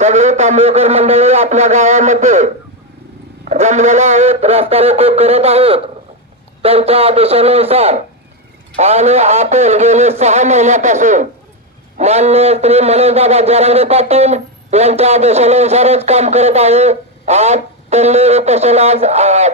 सगळे तांबेकर मंडळी आपल्या गावामध्ये जमलेले आहेत रस्ता रोको करत आहोत. त्यांच्या आदेशानुसार आणि आपण गेले सहा महिन्यापासून मान्य श्री मनोजदादा जरांगे पाटील यांच्या आदेशानुसारच काम करत आहे. आज त्यांनी उपोषण आज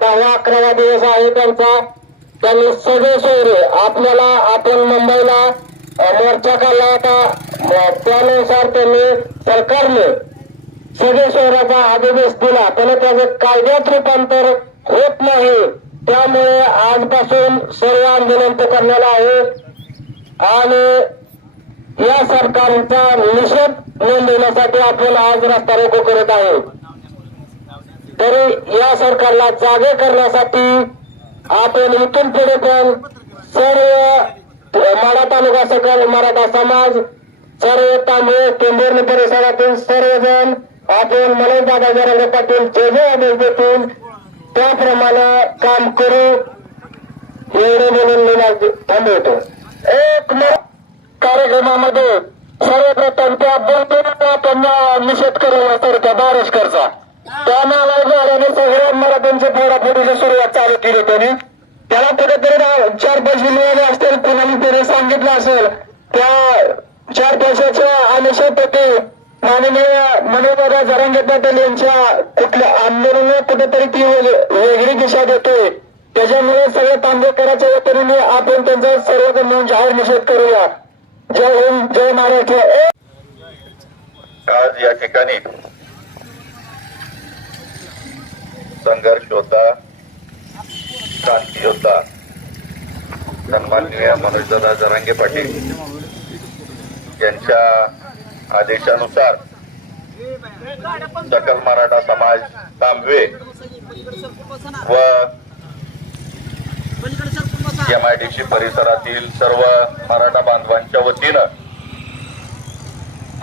दहा अकरावा दिवस आहे त्यांचा. त्यांनी सगळे शहरे आपल्याला आपण मुंबईला मोर्चा काढला होता त्यानुसार त्यांनी सरकारने सगळे शहराचा आदेश दिला. पण त्याचं कायद्यात रूपांतर होत नाही. त्यामुळे आजपासून सर्व आंदोलन पुकारलेलं आहे. आणि या सरकारचा निषेध नोंदवण्यासाठी आपण आज रस्ता रोको करत आहोत. तरी या सरकारला जागे करण्यासाठी आपण इथून पुढे पण सर्व माडा तालुका सकल मराठा समाज सर्व तांबे टेंभुर्णी परिसरातील सर्वजण आपण मनोज दादा जरांगे पाटील जे जे आदेश देतील त्याप्रमाणे काम करू. एवढे बोलून मी माझी थांबवतो. एक कार्यक्रमामध्ये सर्वप्रथम त्या दोन त्यांना निषेध करू तर त्या बारसकरचा. त्या नावाला झाल्याने सगळ्या मराठ्यांच्या फोडाफोडीची सुरुवात चालू केली त्यांनी. त्याला कुठेतरी चार पैसे मिळाले चार दिवसाच्या अनिश्चितते माननीय मनोदादा जरांगे पाटील यांच्या कुठल्या आंदोलनाला कुठेतरी ती वेगळी दिशा देतोय. त्याच्यामुळे सगळ्या तांबेकराच्या वतीने आपण त्यांचा सर्वजण म्हणून जाहीर निषेध करूया. जय हिंद जय महाराष्ट्र. आज या ठिकाणी संघर्ष होता क्रांती होता. सन्माननीय मनोजदादा जरांगे पाटील. यांच्या आदेशानुसार सकल मराठा समाज तांबवे व एम आय डी परिसरातील सर्व मराठा बांधवांच्या वतीनं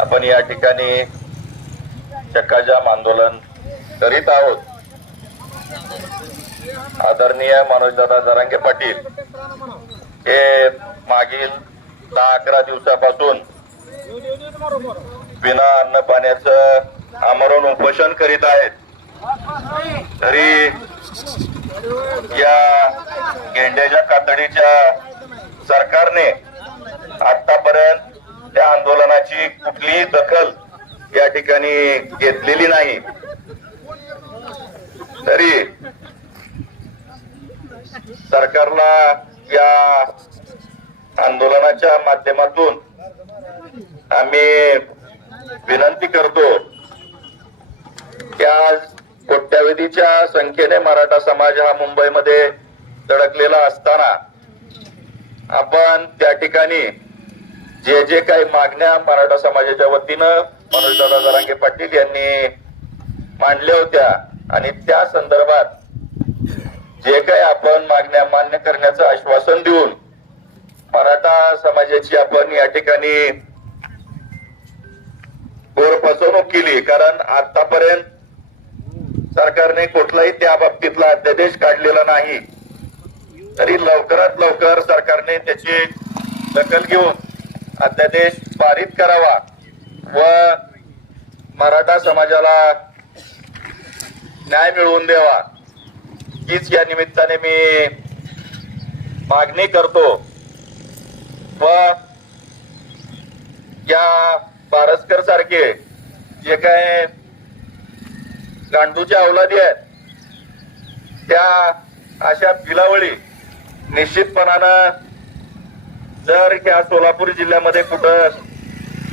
आपण या ठिकाणी चक्काजाम आंदोलन करीत आहोत. आदरणीय मनोजदादा जरांगे पाटील हे मागील दहा अकरा दिवसापासून बिना अन्न पाण्याचं आमरण उपोषण करीत आहेत. तरी या गेंड्याच्या कातडीच्या सरकारने आतापर्यंत त्या आंदोलनाची कुठलीही दखल या ठिकाणी घेतलेली नाही. तरी सरकारला या आंदोलनाच्या माध्यमातून आम्ही विनंती करतो की आज कोट्यावधीच्या संख्येने मराठा समाज हा मुंबईमध्ये धडकलेला असताना आपण त्या ठिकाणी जे जे काही मागण्या मराठा समाजाच्या वतीनं मनोजदादा जरांगे पाटील यांनी मांडल्या होत्या आणि त्या संदर्भात जे काही आपण मागण्या मान्य करण्याचं आश्वासन देऊन मराठा समाजाची आपण या ठिकाणी घोर फसवणूक केली कारण आतापर्यंत सरकारने कुठलाही त्या बाबतीतला अध्यादेश काढलेला नाही. तरी लवकरात लवकर सरकारने त्याची दखल घेऊन अध्यादेश पारित करावा व मराठा समाजाला न्याय मिळवून द्यावा. हीच या निमित्ताने मी मागणी करतो. व या पारसकर सारखे जे काय गांडूच्या अवलादी आहेत त्या अशा पिलावळी निश्चितपणानं जर ह्या सोलापूर जिल्ह्यामध्ये कुठं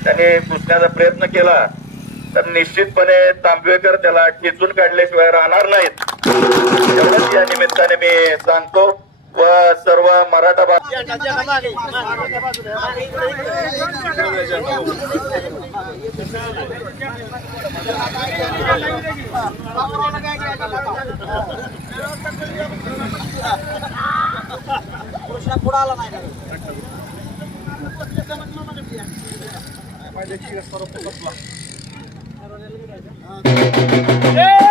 त्यांनी घुसण्याचा प्रयत्न केला तर निश्चितपणे तांबवेकर त्याला ठेचून काढल्याशिवाय राहणार नाहीत. एवढंच या निमित्ताने मी सांगतो. व सर्व मराठा बा एक मराठा